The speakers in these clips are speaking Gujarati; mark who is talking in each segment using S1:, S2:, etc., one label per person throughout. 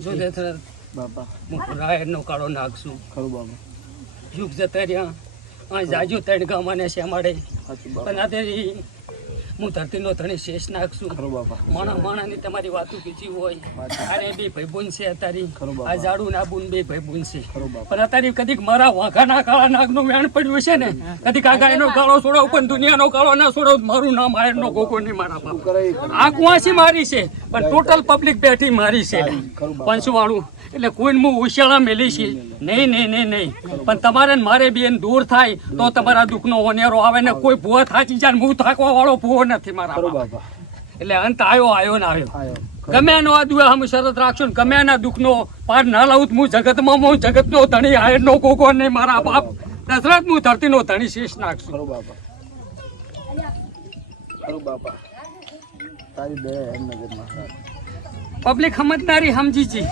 S1: જો તરફ
S2: બાપા.
S1: હું રાયરનો કાળો નાખશું
S2: ખરું બાબા
S1: યુગ જતા રહ્યા આ જાજુ ત્રણ ગામને છે અમારે પણ અત્યારે હું ધરતીનો ધણી શેષ નાખશું. માણા માણાની તમારી વાતો બીજી હોય. અરે બે ભાઈબંધ છે
S2: અતારી
S1: આ ઝાડુ ના બુન બે ભાઈબંધ છે. પણ અત્યારે કદીક મારા વાઘાના કાળા નાગનું વેણ પડ્યું છે ને કદીક આ ગાયનો કાળો છોડો પણ દુનિયાનો કાળો ના છોડો મારું નામ આયરનો ગોગો નહીં મારા બાપ. આ કુવાસી મારી છે પણ ટોટલ પબ્લિક બેઠી મારી છે. પંચવાળું એટલે કોઈને હું ઉશિયાળા મેલી છે. નહીં નહીં નહીં નહીં. પણ તમારે ને મારે બેન દૂર થાય તો તમારા દુઃખનો ઓનેરો આવે ને કોઈ ભૂવા થાચી જાય ને હું થાકવા વાળો ભૂવો નથી મારા એટલે અંત આવ્યો આવ્યો ને આવ્યો ગમે એનો આ દુએ હમ શરત રાખશો ને ગમે એના દુઃખનો પાર ના લાવું હું જગતમાં હું જગતનો ધણી આયરનો કોકો નહીં મારા બાપ. દશરથ હું ધરતીનો ધણી શેષ નાખશું
S2: બાપા. બાપા. તારી દયા
S1: પબ્લિક સમજનારી સમજી
S2: જી.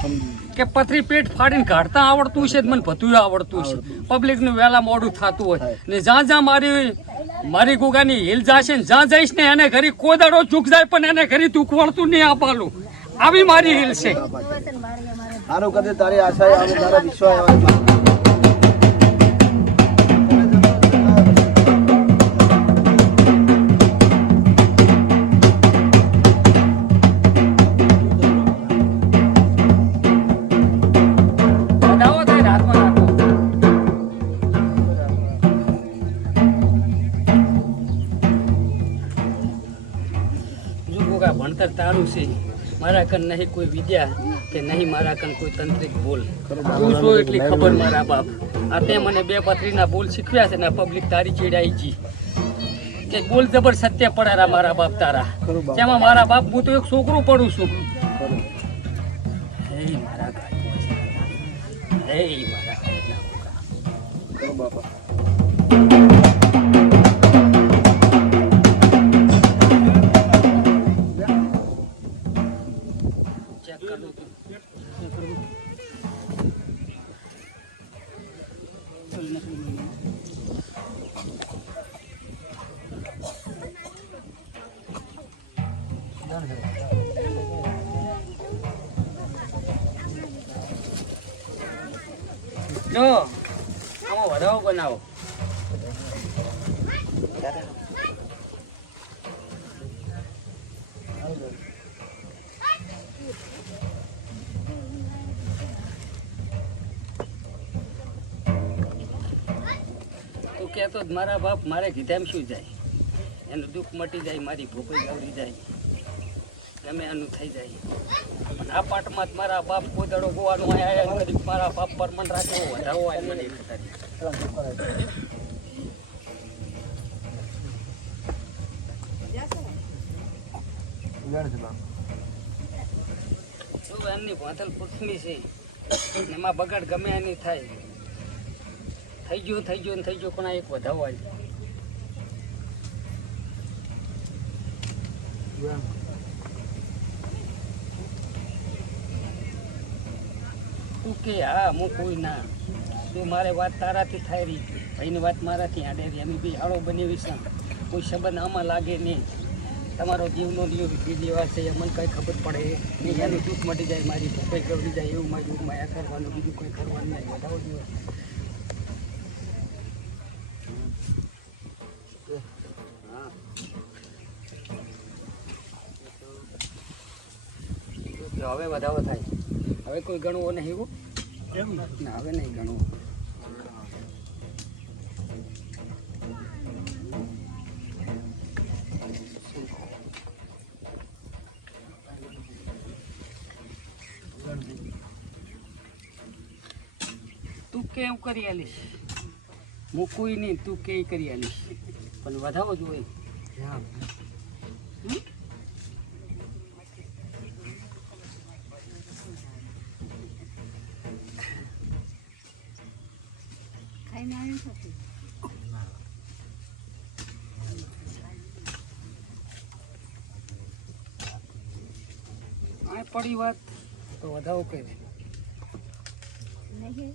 S1: કે પથરી પેટ ફાડીને કાઢતા આવડતું છે મને બધું આવડતું છે. પબ્લિકનું વહેલા મોડું થતું હોય. ને જ્યાં જ્યાં મારી મારી ગુગાની હિલ જશે ને જ્યાં જઈશ ને એને ઘરી કોદાડો ચૂક જાય પણ એને ઘરી દુખવડતું નહીં આપવાનું આવી મારી હિલ છે.
S2: તારી આશા તારા વિશ્વાસ
S1: ભણતર છે. મારા કન નહીં કોઈ વિદ્યા કે નહીં મારા કન કોઈ તંત્રિક બોલ. તું છો એટલી ખબર મારા બાપ. આ તે મને બે પથરીના બોલ શીખવ્યા છે ને પબ્લિક તારી ચીડાઈ જી. કે બોલ જબર સત્ય પડારા મારા બાપ તારા. તેમાં મારા બાપ, હું તો એક છોકરું પડું છું. મારા હે મારા
S2: બાપા.
S1: આમાં બનાવો. તું કહેતો મારા બાપ મારે કીધા શું જાય? એનું દુઃખ મટી જાય, મારી ભૂખ ગવરી જાય. ગમે એનું થઈ જાય. પણ આ પાટમાં જ મારા બાપ કોઈ દડો ગોવાનો આયા કદી મારા બાપ પર મન એવો વધારો હોય મને શું એમની ભાંથલ પૃથ્વી છે એમાં બગાડ ગમે એની થાય. થઈ ગયું થઈ ગયું થઈ ગયું પણ આ એક વધાવો આવી. તું કે, હા, હું કોઈ ના. તું મારે વાત તારાથી થાય રહી ભાઈની વાત મારાથી આડે રહી અમે બી હાળો છે. કોઈ સંબંધ આમાં લાગે નહીં. તમારો જીવનો જીવ વ્યવહાર છે. એ મને કંઈ ખબર પડે. નહીં એનું દુઃખ મટી જાય, મારી કંઈ કરવી જાય, એવું મારી માયા કરવાનું, બીજું કંઈ કરવાનું નહીં. વધારો જોઈએ હવે વધારો થાય. હવે કોઈ ગણવો નહીં એવું ના. હવે નહીં ગણવું તું કે કરી આલીશ? હું નહીં તું કે કરી આલીશ. પણ વધાવો જોઈએ આ પડી વાત તો વધારો કહી દે નહીં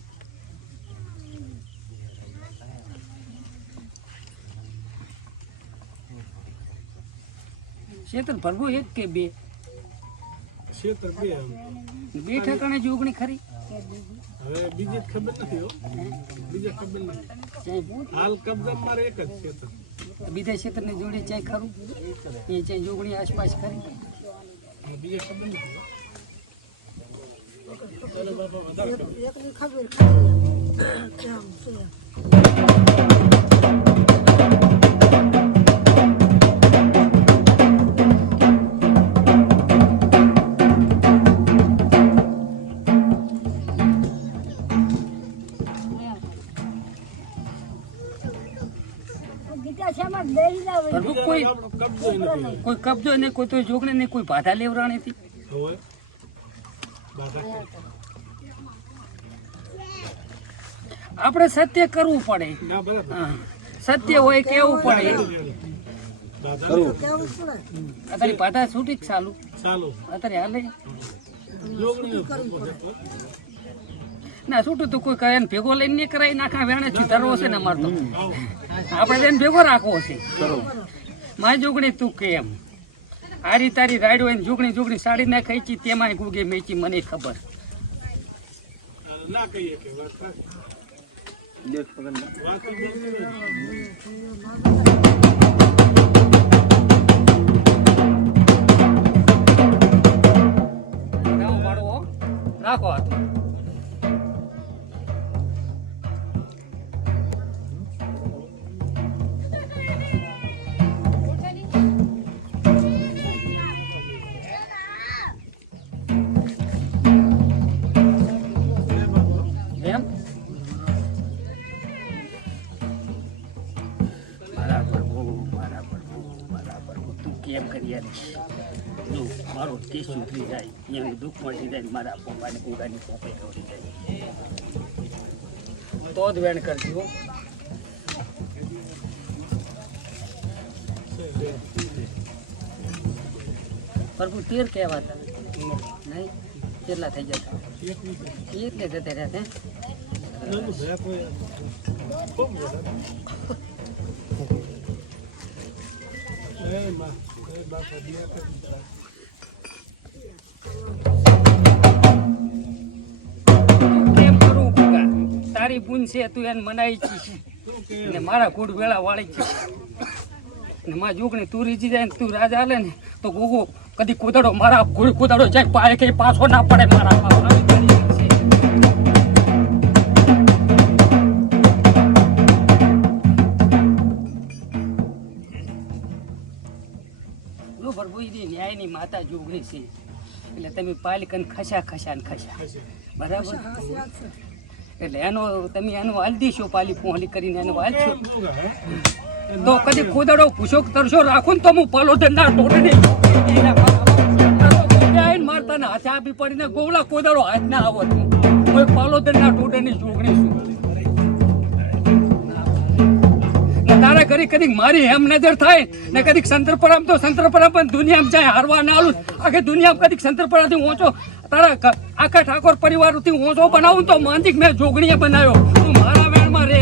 S1: શેતર ભરવો એક કે બે?
S3: શેતર બે
S1: બે ઠેકાણે જોગણી ખરી?
S3: હવે બીજી ખબર નથી હો. બીજે ખબર નથી. હાલ કબજા મારે એક જ ક્ષેત્ર.
S1: બીજા ક્ષેત્રની જોડે ચાય ખરું? એ ચાય જોગણી આસપાસ ખરી?
S3: બીજે બીજી ખબર નથી એક ખબર નથી.
S1: કોઈ કબજો નહીં કોઈ તો જોગણી નહીં કોઈ બાધા લેવરાણી હતી. આપણે સત્ય કરવું પડે.
S3: ના.
S1: સત્ય હોય કેવું પડે? અત્યારે બાધા છૂટી જ ચાલુ.
S3: ચાલો.
S1: અત્યારે હાલે.
S3: જોગણી કરવું
S1: ના, છૂટું તો કોઈ કહે ભેગો લઈને નહીં કરાય નાખા વેણે ધરવો છે ને અમારે તો. આપણે એને ભેગો રાખવો છે. માય જોગણી તું કેમ આરી તારી રાડ્યો હોય જોગણી જોગણી સાડી ના ખાઈ તેમાં ગુગે મેચી, મને ખબર.
S3: ના કહીએ કે વાત
S1: કરી આલીશ જો મારો કેસ ઉતરી જાય અહીંયા દુઃખ મળી જાય મારા પપ્પાને કુગાની પોપે દોડી જાય તો જ વેણ કરજો. પ્રભુ, તેર કહેવાતા નહીં, કેટલા થઈ જતા. એટલે જતા રહ્યા હે? કેમ કરું તારી પૂન છે, તું એને મનાઈ છી. ને મારા કુડ વેળા વાળી છે. ને માં જોગણી તું રીજી જાય ને તું રાજા હાલે ને, તો ગોગો કદી કુદાડો મારા કુડ કુદાડો જાય, પાય પાછો ના પડે મારા બાપ. પ્રભુજી ન્યાયની માતા જોગણી છે. એટલે તમે પાલિકન ખસા ખસા ને ખસા. બરાબર? એટલે એનો તમે એનો હાલ દીશો પાલી પોહલી કરીને એનો હાલ છો. તો કદી કુદડો પૂછો તરશો રાખો ને તો હું પાલો ધંધા ટોટે નહીં મારતા ને હાથે આપી પડીને ગોવલા કોદડો હાથ ના આવો કોઈ પાલો ધંધા તોડે ની જોગણી ને કદીક મારી એમ નજર થાય ને કદીક સંતરપરામ તો સંતરપરામ, પણ દુનિયામાં જાય હારવા ના આલું. આખી દુનિયામાં કદીક સંતરપરાથી ઊંચો, તારા આખા ઠાકોર પરિવારથી ઊંચો બનાવું તો માંદિક મેં જોગણીએ બનાવ્યો. તું મારા વેણમાં રે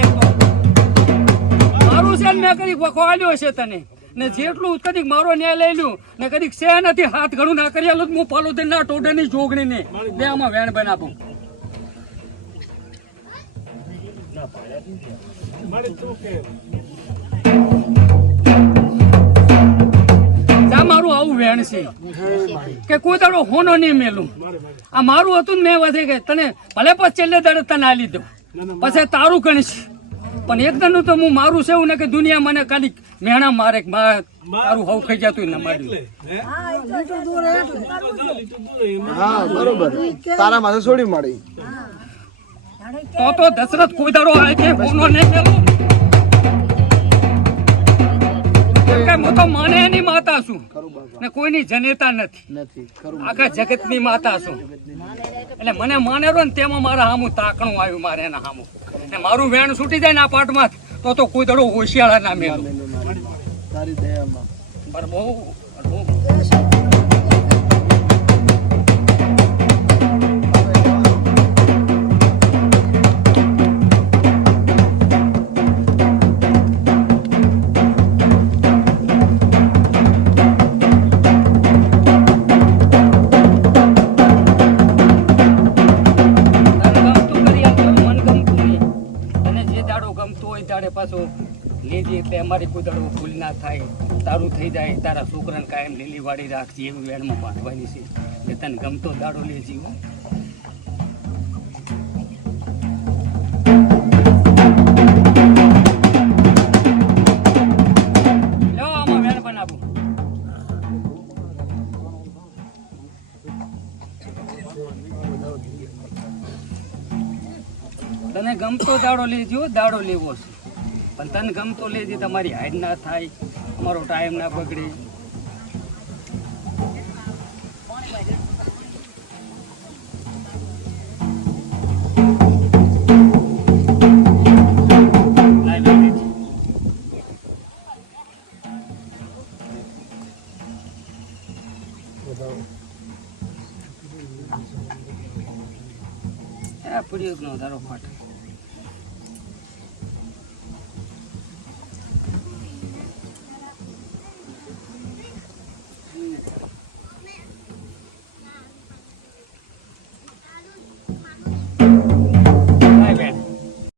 S1: મારું છે મેં કદીક વખવાડ્યો છે તને. ને જેટલું કદીક મારો ન્યાય લઈ લ્યું, ને કદીક છે નથી હાથ ઘણું ના કરી આલું તો હું પાલું ના ટોડેની જોગણી ને બે આમાં વેણ બનાવું.
S3: મારે શું કે
S1: જા મારું આવું વેણ છે. કે કોઈ દાડો હોનો નહીં મેલું. આ મારું હતું ને મેં વધે કે તને ભલે પછી છેલ્લે દાડે તને આ લીધો પછી તારું ગણીશ. પણ એકદમ તો હું મારું છે એવું ને કે દુનિયા મને ખાલી મેણા મારે મારું તારું હવ ખાઈ જતું ને માર્યું.
S2: તારા માથે છોડી મળી
S1: તો તો દશરથ કોઈ દાડો આ કે કે હું તો મને એની માતા છું. ને કોઈની જનેતા નથી. આખા જગતની માતા છું. એટલે મને માનેરો ને તેમાં મારા હામું તાકણું આવ્યું મારે એના હામું. ને મારું વેણ છૂટી જાય ને આ પાટમાં તો તો કોઈ દડો હોશિયાળા ના મેલું. પણ બહુ બહુ. અમારી ફૂલ ના થાય તારું થઈ જાય, તારા છોકરાને કાયમ લીલી વાળી રાખજે એવું વેણમાં બાંધવાની છે. એટલે તને ગમતો દાડો લેજી હું. તને ગમતો દાડો લેજો દાડો લેવો છે. પણ તને ગમતો લેજે, તમારી હાઈડ ના થાય, અમારો ટાઈમ ના બગડે. પડ્યો નો તારો ફાટ